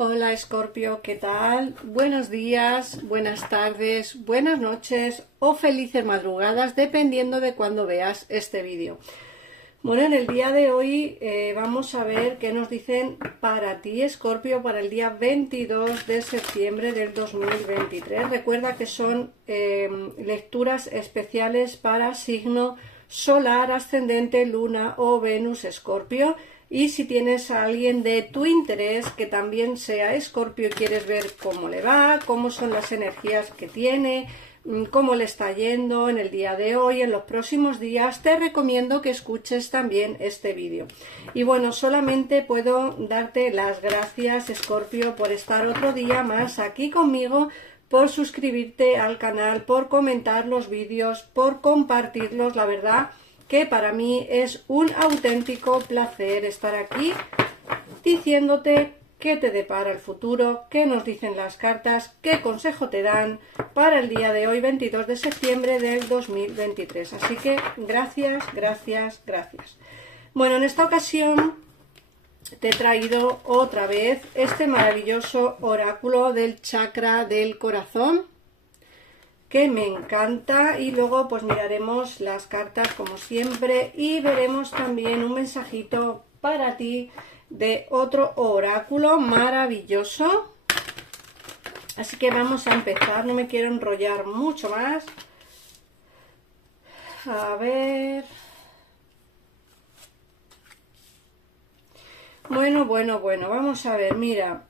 Hola Escorpio, ¿qué tal? Buenos días, buenas tardes, buenas noches o felices madrugadas, dependiendo de cuándo veas este vídeo. Bueno, en el día de hoy vamos a ver qué nos dicen para ti, Escorpio, para el día 22 de septiembre del 2023. Recuerda que son lecturas especiales para signo solar, ascendente, luna o Venus, Escorpio. Y si tienes a alguien de tu interés que también sea Escorpio y quieres ver cómo le va, cómo son las energías que tiene, cómo le está yendo en el día de hoy, en los próximos días, te recomiendo que escuches también este vídeo. Y bueno, solamente puedo darte las gracias, Escorpio, por estar otro día más aquí conmigo, por suscribirte al canal, por comentar los vídeos, por compartirlos. La verdad que para mí es un auténtico placer estar aquí diciéndote qué te depara el futuro, qué nos dicen las cartas, qué consejo te dan para el día de hoy, 22 de septiembre del 2023. Así que gracias, gracias, gracias. Bueno, en esta ocasión te he traído otra vez este maravilloso oráculo del chakra del corazón, que me encanta, y luego pues miraremos las cartas como siempre y veremos también un mensajito para ti de otro oráculo maravilloso. Así que vamos a empezar, no me quiero enrollar mucho más. A ver. Bueno, vamos a ver, mira.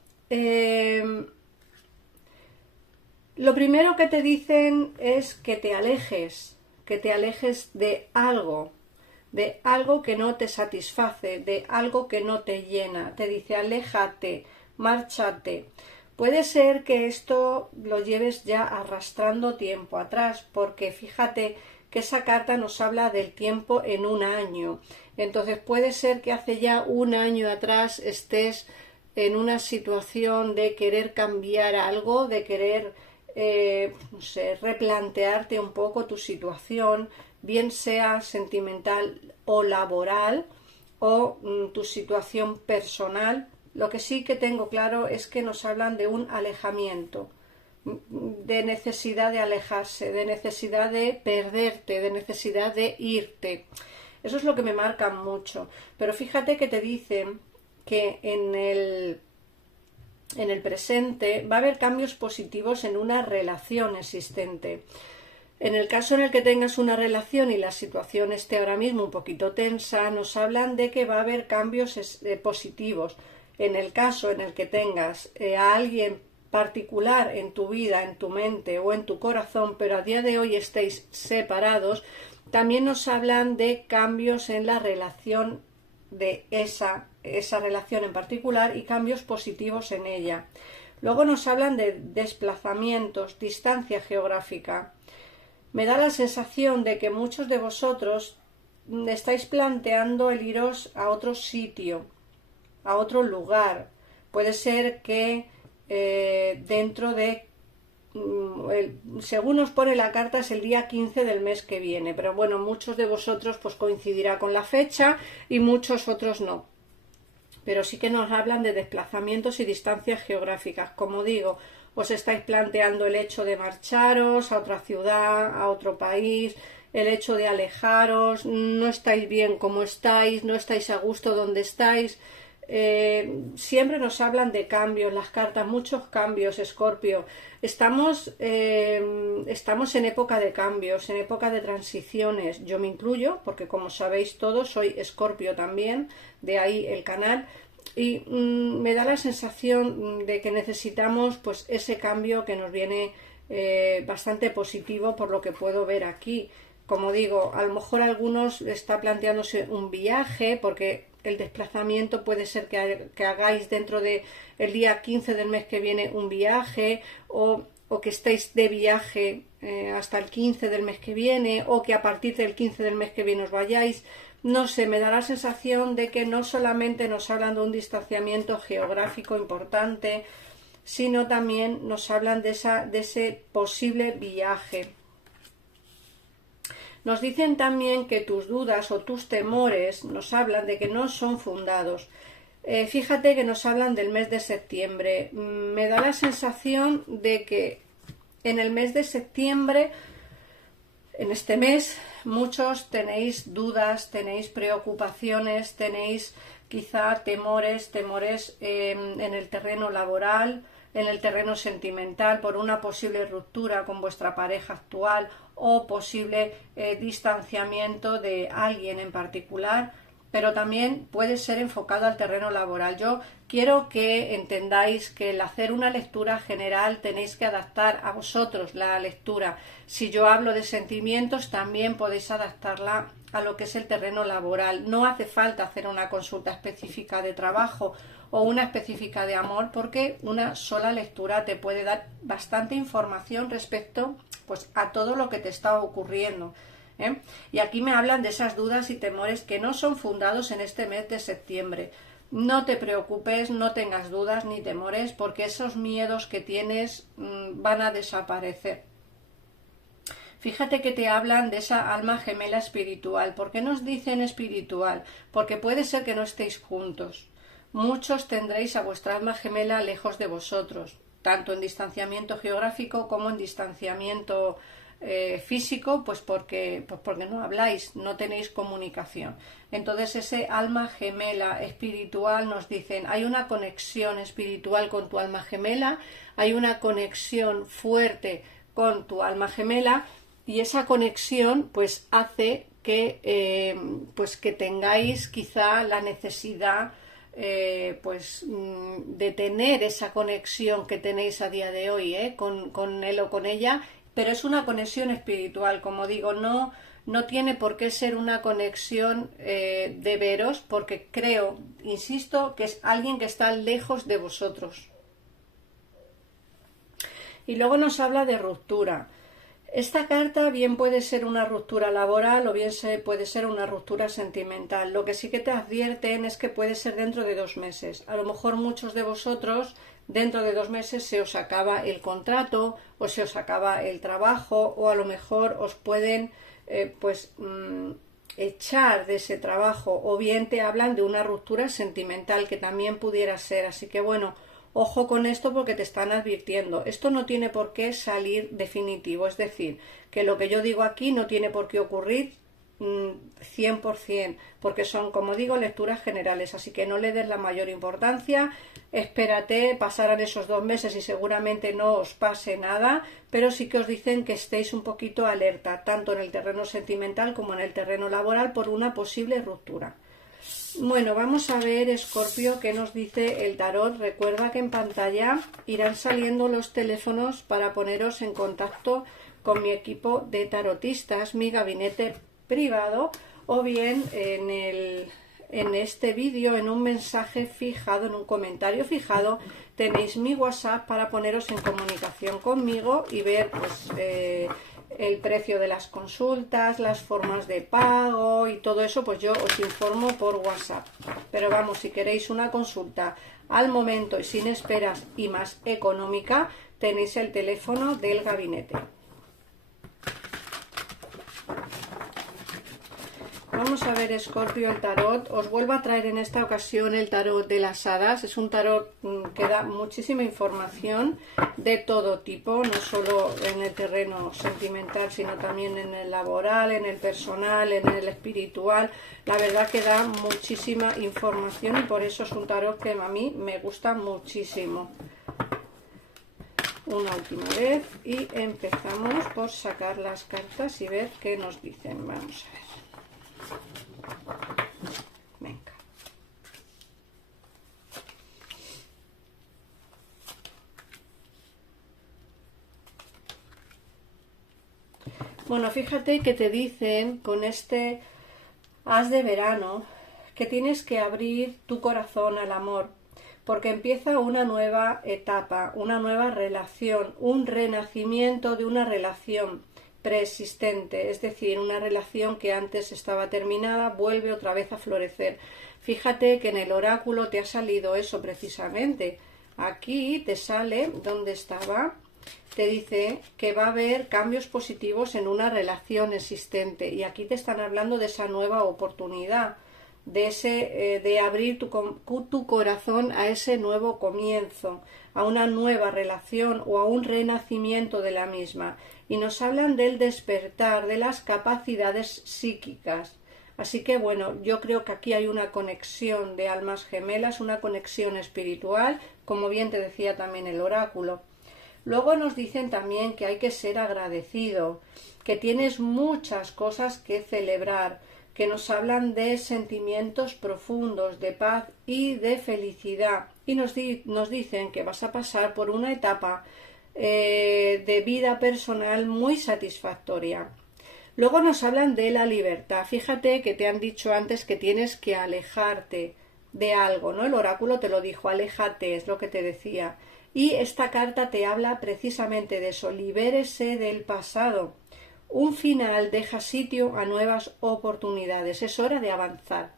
Lo primero que te dicen es que te alejes de algo que no te satisface, de algo que no te llena. Te dice aléjate, márchate. Puede ser que esto lo lleves ya arrastrando tiempo atrás, porque fíjate que esa carta nos habla del tiempo en un año. Entonces puede ser que hace ya un año atrás estés en una situación de querer cambiar algo, de querer no sé, replantearte un poco tu situación, bien sea sentimental o laboral, o tu situación personal. Lo que sí que tengo claro es que nos hablan de un alejamiento, de necesidad de alejarse, de necesidad de perderte, de necesidad de irte. Eso es lo que me marca mucho. Pero fíjate que te dicen que en el presente va a haber cambios positivos en una relación existente. En el caso en el que tengas una relación y la situación esté ahora mismo un poquito tensa, nos hablan de que va a haber cambios positivos. En el caso en el que tengas a alguien particular en tu vida, en tu mente o en tu corazón, pero a día de hoy estéis separados, también nos hablan de cambios en la relación de esa relación en particular y cambios positivos en ella. Luego nos hablan de desplazamientos, distancia geográfica. Me da la sensación de que muchos de vosotros estáis planteando el iros a otro sitio, a otro lugar. Puede ser que dentro de según nos pone la carta es el día 15 del mes que viene, pero bueno, muchos de vosotros pues coincidirá con la fecha y muchos otros no, pero sí que nos hablan de desplazamientos y distancias geográficas. Como digo, os estáis planteando el hecho de marcharos a otra ciudad, a otro país, el hecho de alejaros, no estáis bien como estáis, no estáis a gusto donde estáis. Siempre nos hablan de cambios, las cartas, muchos cambios, Escorpio. Estamos en época de cambios, en época de transiciones. Yo me incluyo, porque como sabéis todos, soy Escorpio también, de ahí el canal. Y me da la sensación de que necesitamos pues ese cambio que nos viene bastante positivo por lo que puedo ver aquí. Como digo, a lo mejor algunos está planteándose un viaje, porque el desplazamiento puede ser que hagáis dentro del día 15 del mes que viene un viaje, o que estéis de viaje hasta el 15 del mes que viene, o que a partir del 15 del mes que viene os vayáis. No sé, me da la sensación de que no solamente nos hablan de un distanciamiento geográfico importante, sino también nos hablan de ese posible viaje. Nos dicen también que tus dudas o tus temores nos hablan de que no son fundados. Fíjate que nos hablan del mes de septiembre. Me da la sensación de que en el mes de septiembre, en este mes, muchos tenéis dudas, tenéis preocupaciones, tenéis quizá temores en el terreno laboral, en el terreno sentimental, por una posible ruptura con vuestra pareja actual o posible distanciamiento de alguien en particular, pero también puede ser enfocado al terreno laboral. Yo quiero que entendáis que el hacer una lectura general tenéis que adaptar a vosotros la lectura. Si yo hablo de sentimientos, también podéis adaptarla a lo que es el terreno laboral. No hace falta hacer una consulta específica de trabajo o una específica de amor, porque una sola lectura te puede dar bastante información respecto pues a todo lo que te está ocurriendo. Y aquí me hablan de esas dudas y temores que no son fundados en este mes de septiembre. No te preocupes, no tengas dudas ni temores, porque esos miedos que tienes van a desaparecer. Fíjate que te hablan de esa alma gemela espiritual. ¿Por qué nos dicen espiritual? Porque puede ser que no estéis juntos. Muchos tendréis a vuestra alma gemela lejos de vosotros, tanto en distanciamiento geográfico como en distanciamiento físico, pues porque no habláis, no tenéis comunicación. Entonces ese alma gemela espiritual, nos dicen, hay una conexión espiritual con tu alma gemela, hay una conexión fuerte con tu alma gemela, y esa conexión pues hace que tengáis quizá la necesidad de tener esa conexión que tenéis a día de hoy con él o con ella. Pero es una conexión espiritual, como digo, no tiene por qué ser una conexión de veros, porque creo, insisto, que es alguien que está lejos de vosotros. Y luego nos habla de ruptura. Esta carta bien puede ser una ruptura laboral o bien puede ser una ruptura sentimental. Lo que sí que te advierten es que puede ser dentro de 2 meses. A lo mejor muchos de vosotros dentro de 2 meses se os acaba el contrato o se os acaba el trabajo, o a lo mejor os pueden echar de ese trabajo, o bien te hablan de una ruptura sentimental que también pudiera ser. Así que bueno, ojo con esto porque te están advirtiendo. Esto no tiene por qué salir definitivo, es decir, que lo que yo digo aquí no tiene por qué ocurrir 100%, porque son, como digo, lecturas generales, así que no le des la mayor importancia. Espérate, pasarán esos 2 meses y seguramente no os pase nada, pero sí que os dicen que estéis un poquito alerta, tanto en el terreno sentimental como en el terreno laboral, por una posible ruptura. Bueno, vamos a ver, Escorpio, qué nos dice el tarot. Recuerda que en pantalla irán saliendo los teléfonos para poneros en contacto con mi equipo de tarotistas, mi gabinete privado, o bien en este vídeo, en un mensaje fijado, en un comentario fijado, tenéis mi WhatsApp para poneros en comunicación conmigo y ver el precio de las consultas, las formas de pago y todo eso, pues yo os informo por WhatsApp. Pero vamos, si queréis una consulta al momento y sin esperas y más económica, tenéis el teléfono del gabinete. Vamos a ver, Escorpio, el tarot. Os vuelvo a traer en esta ocasión el tarot de las hadas. Es un tarot que da muchísima información de todo tipo, no solo en el terreno sentimental, sino también en el laboral, en el personal, en el espiritual. La verdad que da muchísima información y por eso es un tarot que a mí me gusta muchísimo. Una última vez y empezamos por sacar las cartas y ver qué nos dicen. Vamos a ver. Venga. Bueno, fíjate que te dicen con este as de verano que tienes que abrir tu corazón al amor, porque empieza una nueva etapa, una nueva relación, un renacimiento de una relación preexistente, es decir, una relación que antes estaba terminada vuelve otra vez a florecer. Fíjate que en el oráculo te ha salido eso precisamente. Aquí te sale donde estaba, te dice que va a haber cambios positivos en una relación existente y aquí te están hablando de esa nueva oportunidad, de abrir tu corazón a ese nuevo comienzo, a una nueva relación o a un renacimiento de la misma. Y nos hablan del despertar de las capacidades psíquicas. Así que bueno, yo creo que aquí hay una conexión de almas gemelas, una conexión espiritual, como bien te decía también el oráculo. Luego nos dicen también que hay que ser agradecido, que tienes muchas cosas que celebrar, que nos hablan de sentimientos profundos, de paz y de felicidad. Y nos dicen que vas a pasar por una etapa de vida personal muy satisfactoria. Luego nos hablan de la libertad. Fíjate que te han dicho antes que tienes que alejarte de algo, ¿no? El oráculo te lo dijo, aléjate, es lo que te decía. Y esta carta te habla precisamente de eso, libérese del pasado. Un final deja sitio a nuevas oportunidades, es hora de avanzar.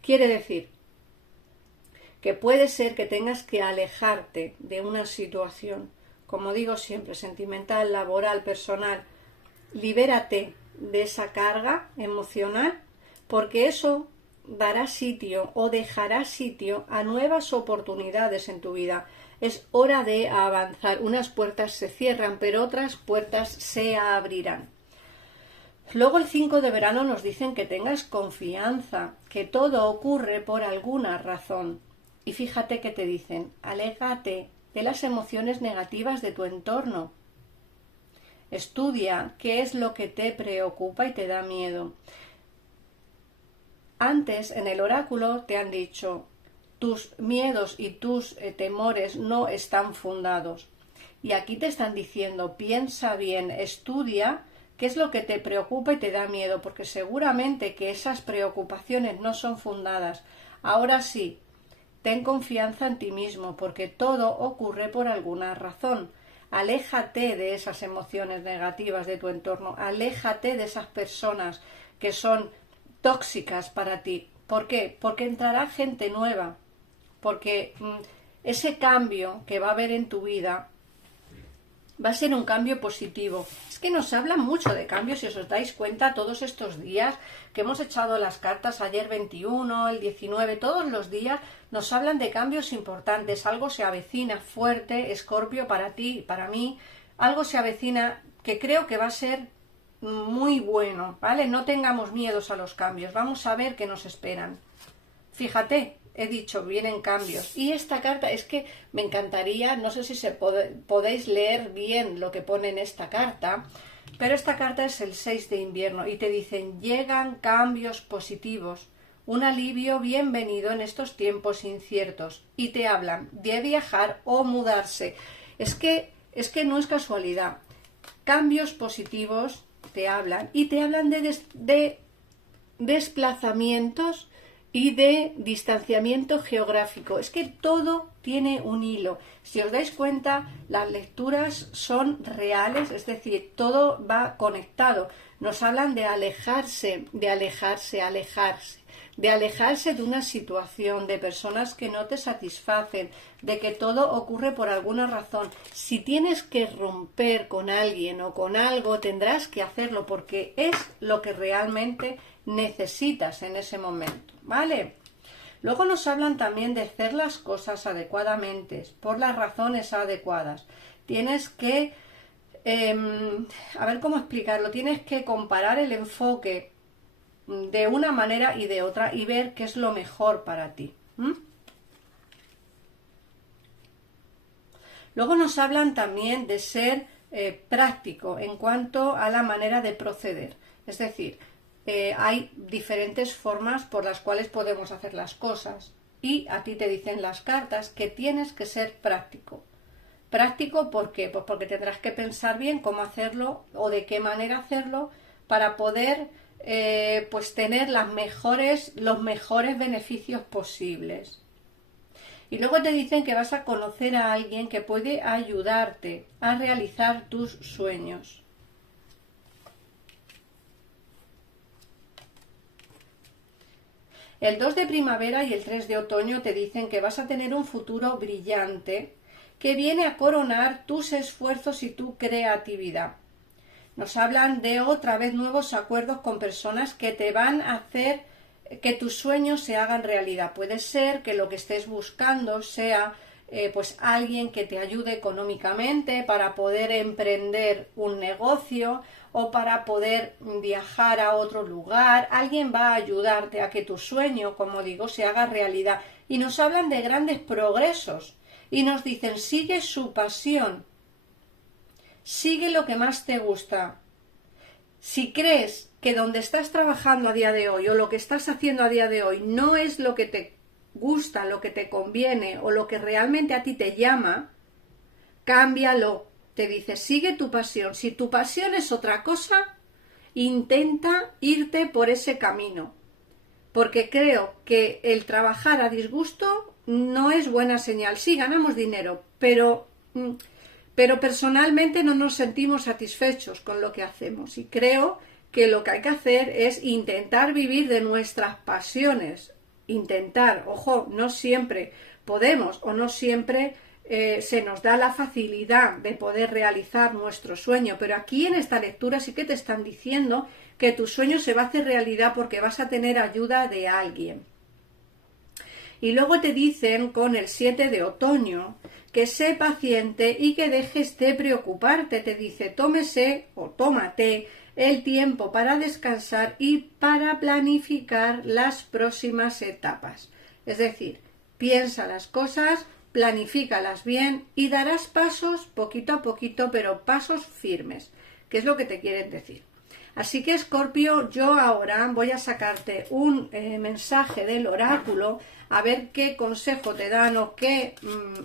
Quiere decir que puede ser que tengas que alejarte de una situación, como digo siempre, sentimental, laboral, personal. Libérate de esa carga emocional, porque eso dará sitio o dejará sitio a nuevas oportunidades en tu vida. Es hora de avanzar. Unas puertas se cierran, pero otras puertas se abrirán. Luego el 5 de verano nos dicen que tengas confianza, que todo ocurre por alguna razón. Y fíjate que te dicen, aléjate de las emociones negativas de tu entorno. Estudia qué es lo que te preocupa y te da miedo. Antes en el oráculo te han dicho, tus miedos y tus temores no están fundados. Y aquí te están diciendo, piensa bien, estudia qué es lo que te preocupa y te da miedo, porque seguramente que esas preocupaciones no son fundadas. Ahora sí, ten confianza en ti mismo, porque todo ocurre por alguna razón. Aléjate de esas emociones negativas de tu entorno, aléjate de esas personas que son tóxicas para ti. ¿Por qué? Porque entrará gente nueva, porque ese cambio que va a haber en tu vida va a ser un cambio positivo. Es que nos hablan mucho de cambios, si os dais cuenta, todos estos días que hemos echado las cartas, ayer 21, el 19, todos los días nos hablan de cambios importantes. Algo se avecina fuerte, Escorpio, para ti y para mí. Algo se avecina que creo que va a ser muy bueno, ¿vale? No tengamos miedos a los cambios, vamos a ver qué nos esperan. Fíjate, he dicho, vienen cambios. Y esta carta es que me encantaría, no sé si podéis leer bien lo que pone en esta carta, pero esta carta es el 6 de invierno y te dicen, llegan cambios positivos, un alivio bienvenido en estos tiempos inciertos, y te hablan de viajar o mudarse. Es que no es casualidad. Cambios positivos te hablan y te hablan de desplazamientos y de distanciamiento geográfico. Es que todo tiene un hilo. Si os dais cuenta, las lecturas son reales, es decir, todo va conectado. Nos hablan de alejarse, de alejarse de una situación, de personas que no te satisfacen, de que todo ocurre por alguna razón. Si tienes que romper con alguien o con algo, tendrás que hacerlo porque es lo que realmente necesitas en ese momento, ¿vale? Luego nos hablan también de hacer las cosas adecuadamente, por las razones adecuadas. Tienes que, a ver cómo explicarlo, tienes que comparar el enfoque de una manera y de otra y ver qué es lo mejor para ti. Luego nos hablan también de ser práctico en cuanto a la manera de proceder, es decir, hay diferentes formas por las cuales podemos hacer las cosas y a ti te dicen las cartas que tienes que ser práctico. ¿Práctico por qué? Pues porque tendrás que pensar bien cómo hacerlo o de qué manera hacerlo para poder pues tener los mejores beneficios posibles. Y luego te dicen que vas a conocer a alguien que puede ayudarte a realizar tus sueños. El 2 de primavera y el 3 de otoño te dicen que vas a tener un futuro brillante que viene a coronar tus esfuerzos y tu creatividad. Nos hablan de otra vez nuevos acuerdos con personas que te van a hacer que tus sueños se hagan realidad. Puede ser que lo que estés buscando sea pues alguien que te ayude económicamente para poder emprender un negocio o para poder viajar a otro lugar. Alguien va a ayudarte a que tu sueño, como digo, se haga realidad. Y nos hablan de grandes progresos y nos dicen: sigue su pasión, sigue lo que más te gusta. Si crees que donde estás trabajando a día de hoy o lo que estás haciendo a día de hoy no es lo que te gusta, lo que te conviene o lo que realmente a ti te llama, cámbialo. Te dice: sigue tu pasión. Si tu pasión es otra cosa, intenta irte por ese camino, porque creo que el trabajar a disgusto no es buena señal. Sí, ganamos dinero, pero personalmente no nos sentimos satisfechos con lo que hacemos, y creo que lo que hay que hacer es intentar vivir de nuestras pasiones. Intentar, ojo, no siempre podemos o no siempre se nos da la facilidad de poder realizar nuestro sueño, pero aquí en esta lectura sí que te están diciendo que tu sueño se va a hacer realidad porque vas a tener ayuda de alguien. Y luego te dicen con el 7 de otoño que sé paciente y que dejes de preocuparte. Te dice: tómese o tómate el tiempo para descansar y para planificar las próximas etapas. Es decir, piensa las cosas, planifícalas bien y darás pasos poquito a poquito, pero pasos firmes, que es lo que te quieren decir. Así que, Escorpio, yo ahora voy a sacarte un mensaje del oráculo, a ver qué consejo te dan o qué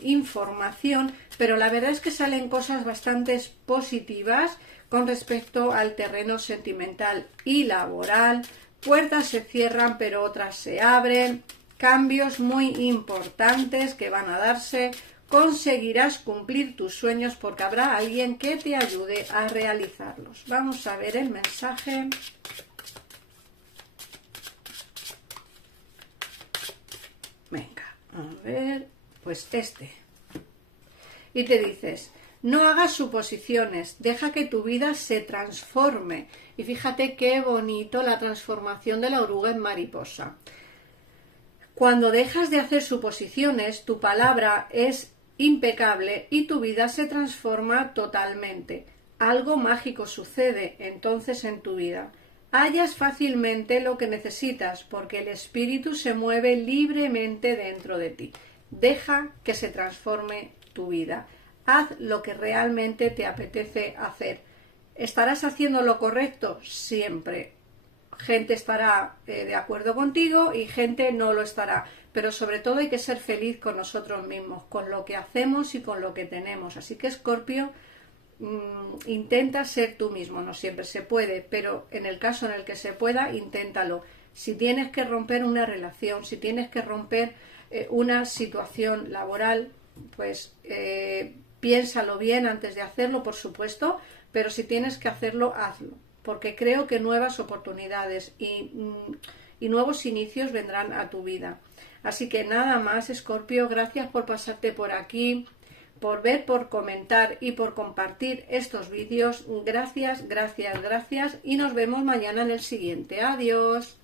información, pero la verdad es que salen cosas bastante positivas con respecto al terreno sentimental y laboral. Puertas se cierran, pero otras se abren. Cambios muy importantes que van a darse. Conseguirás cumplir tus sueños porque habrá alguien que te ayude a realizarlos. Vamos a ver el mensaje. Venga, a ver, pues este. Y te dices: no hagas suposiciones, deja que tu vida se transforme. Y fíjate qué bonito la transformación de la oruga en mariposa. Cuando dejas de hacer suposiciones, tu palabra es impecable y tu vida se transforma totalmente. Algo mágico sucede entonces en tu vida. Hallas fácilmente lo que necesitas porque el espíritu se mueve libremente dentro de ti. Deja que se transforme tu vida. Haz lo que realmente te apetece hacer. ¿Estarás haciendo lo correcto? Siempre. Gente estará de acuerdo contigo y gente no lo estará, pero sobre todo hay que ser feliz con nosotros mismos, con lo que hacemos y con lo que tenemos. Así que, Escorpio, intenta ser tú mismo. No siempre se puede, pero en el caso en el que se pueda, inténtalo. Si tienes que romper una relación, si tienes que romper una situación laboral, pues piénsalo bien antes de hacerlo, por supuesto, pero si tienes que hacerlo, hazlo, porque creo que nuevas oportunidades y nuevos inicios vendrán a tu vida. Así que nada más, Escorpio, gracias por pasarte por aquí, por ver, por comentar y por compartir estos vídeos. Gracias, gracias, gracias, y nos vemos mañana en el siguiente. Adiós.